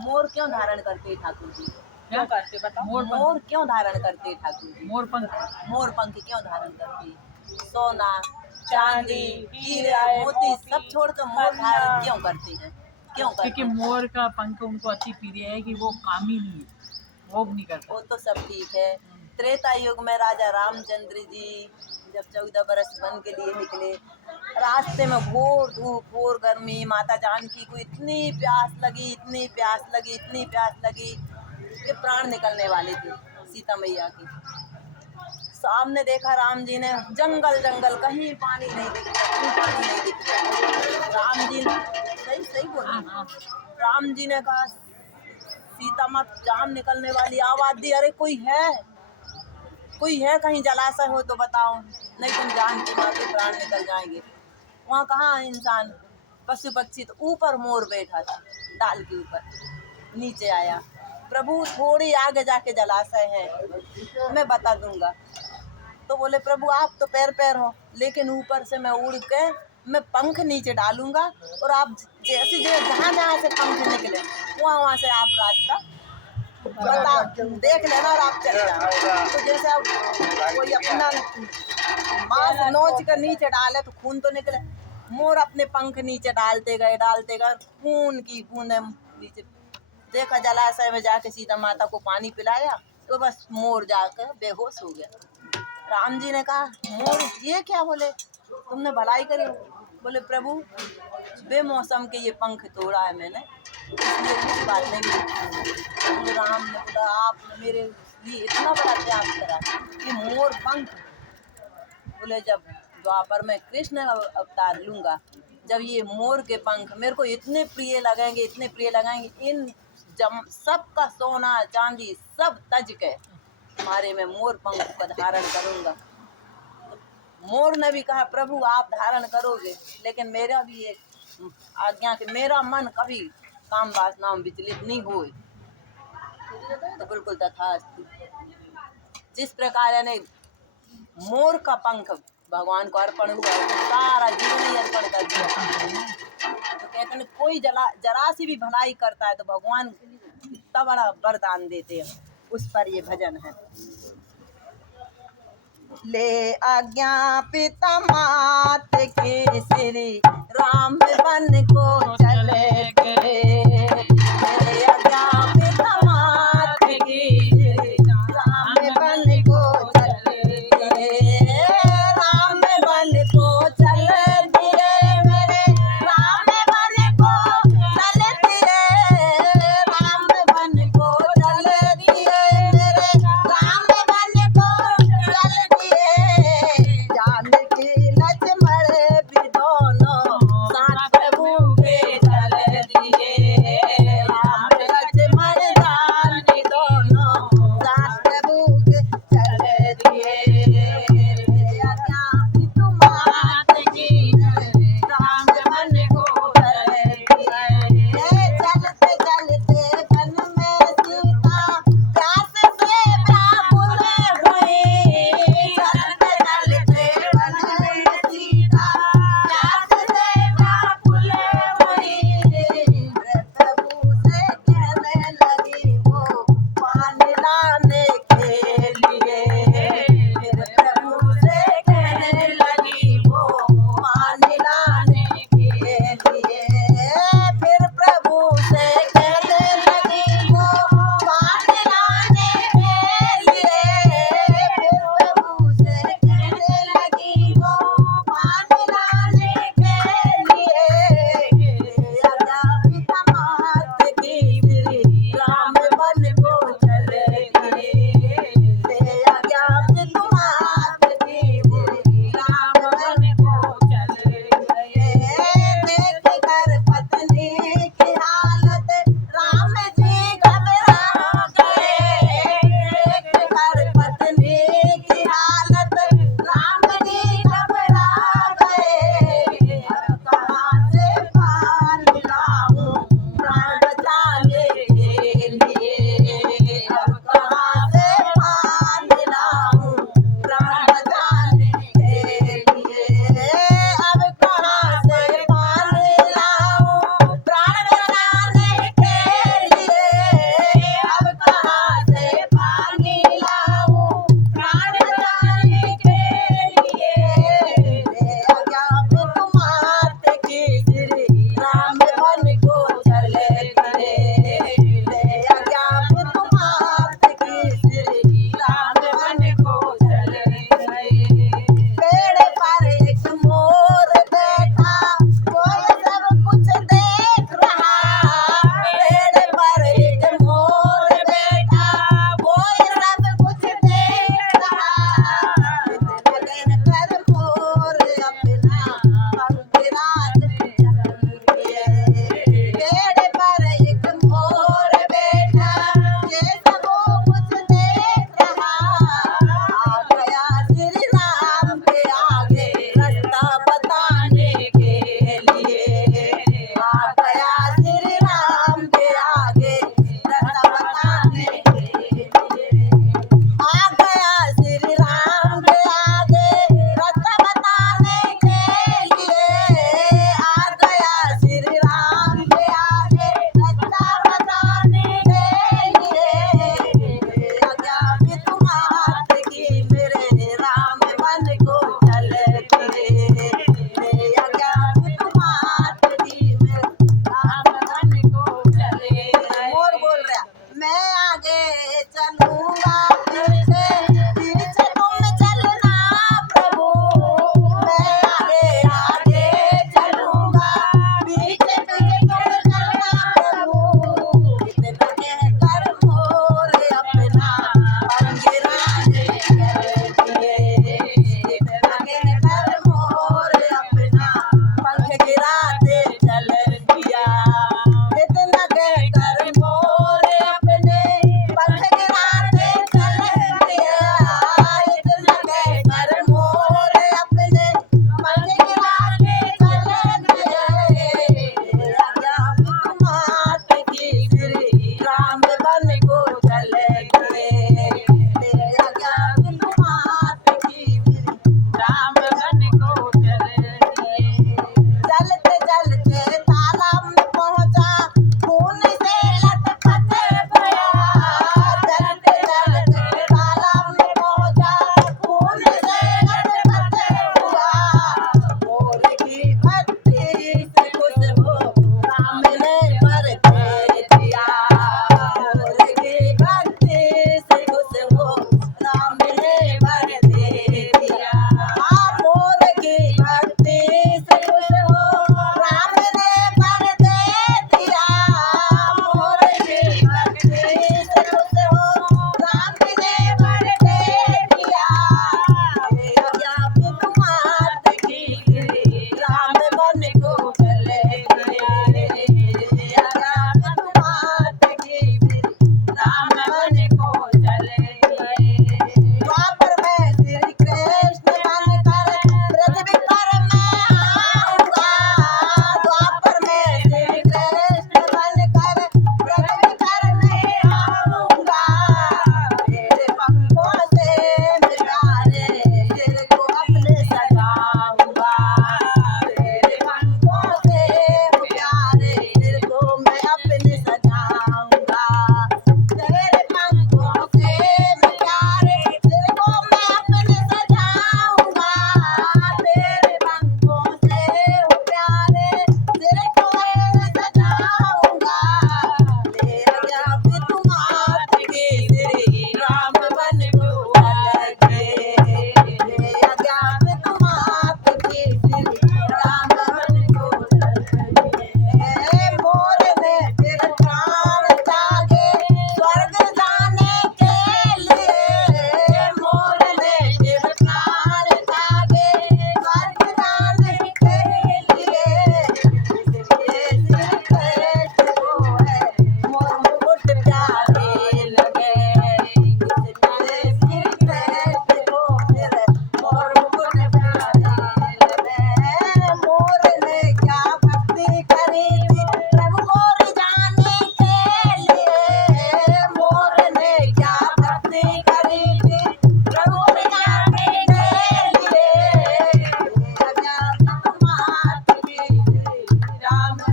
मोर क्यों धारण करते ठाकुर जी? क्यों करते बताओ? मोर क्यों धारण करते ठाकुर जी? मोर पंख। मोर पंख क्यों धारण करते? सोना चांदी हीरे मोती सब छोड़कर मोर धारण क्यों करते हैं? क्यों करते क्योंकि हैं? मोर का पंख उनको अति प्रिय है कि वो कामी नहीं है, भोग नहीं करता। वो तो सब ठीक है। त्रेता युग में राजा रामचंद्र जी जब 14 बरस वन के लिए निकले, रास्ते में घोर धूप घोर गर्मी, माता जानकी को इतनी प्यास लगी, इतनी प्यास लगी, इतनी प्यास लगी कि प्राण निकलने वाले थे सीता मैया की। सामने देखा राम जी ने, जंगल जंगल, कहीं पानी नहीं दिख रहा, कहीं पानी नहीं दिख रहा। राम जी सही सही बोली। राम जी ने कहा सीता माँ जान निकलने वाली, आवाज दी, अरे कोई है, कोई है, कहीं जलाशय हो तो बताओ, नहीं तुम जानकी माँ के प्राण निकल जाएंगे। वहाँ कहाँ इंसान पशु पक्षी, तो ऊपर मोर बैठा था डाल के ऊपर। नीचे आया, प्रभु थोड़ी आगे जाके जलाशय है, मैं बता दूंगा। तो बोले प्रभु आप तो पैर पैर हो, लेकिन ऊपर से मैं उड़ के मैं पंख नीचे डालूंगा और आप जैसे जहाँ जहाँ से पंख निकले वहाँ से आप रास्ता बता देख लेना और आप चले जाना। तो जैसे अब कोई अपना मांस नोच कर नीचे डाले तो खून तो निकले, मोर अपने पंख नीचे डालते गए खून की बूंदें नीचे। देखा जलाशय में जाके सीता माता को पानी पिलाया तो बस मोर जाकर बेहोश हो गया। राम जी ने कहा मोर ये क्या? बोले तुमने भलाई करी। बोले प्रभु बेमौसम के ये पंख तोड़ा है मैंने, इसलिए कुछ बात नहीं। बोले राम ने बोला आपने मेरे लिए इतना बड़ा त्याग करा कि मोर पंख। बोले जब द्वापर में कृष्ण अवतार लूंगा, जब ये मोर के पंख मेरे को इतने प्रिय लगेंगे, इतने प्रिय लगेंगे, इन सबका सोना चांदी सब तज के तुम्हारे में मोर पंख का धारण करूंगा। मोर ने भी कहा प्रभु आप धारण करोगे, लेकिन मेरा भी एक आज्ञा कि मेरा मन कभी काम वासना में विचलित नहीं होए। तो बिल्कुल तथास्तु। जिस प्रकार यानी मोर का पंख भगवान को अर्पण हुआ, तो सारा जीवन ही अर्पण कर दिया। तो कहते हैं कोई जरा सी भी भलाई करता है तो भगवान इतना बड़ा वरदान देते हैं। उस पर ये भजन है। ले आज्ञा पिता मात के श्री राम बन को चले गए। ले आज्ञा पिता मात की राम बन को चले गए। राम बन को चले दिए मेरे, राम बन को चले दिए, राम बन को चले दिए मेरे, राम बन को चले दिए। जानकी लक्ष्मण भी दोनों साथ प्रभु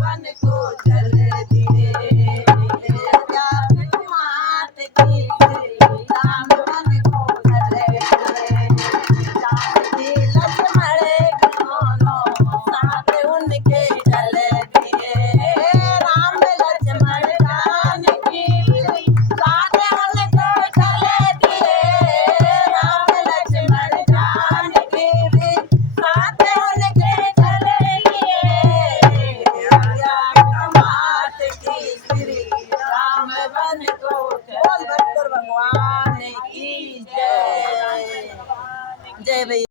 वन को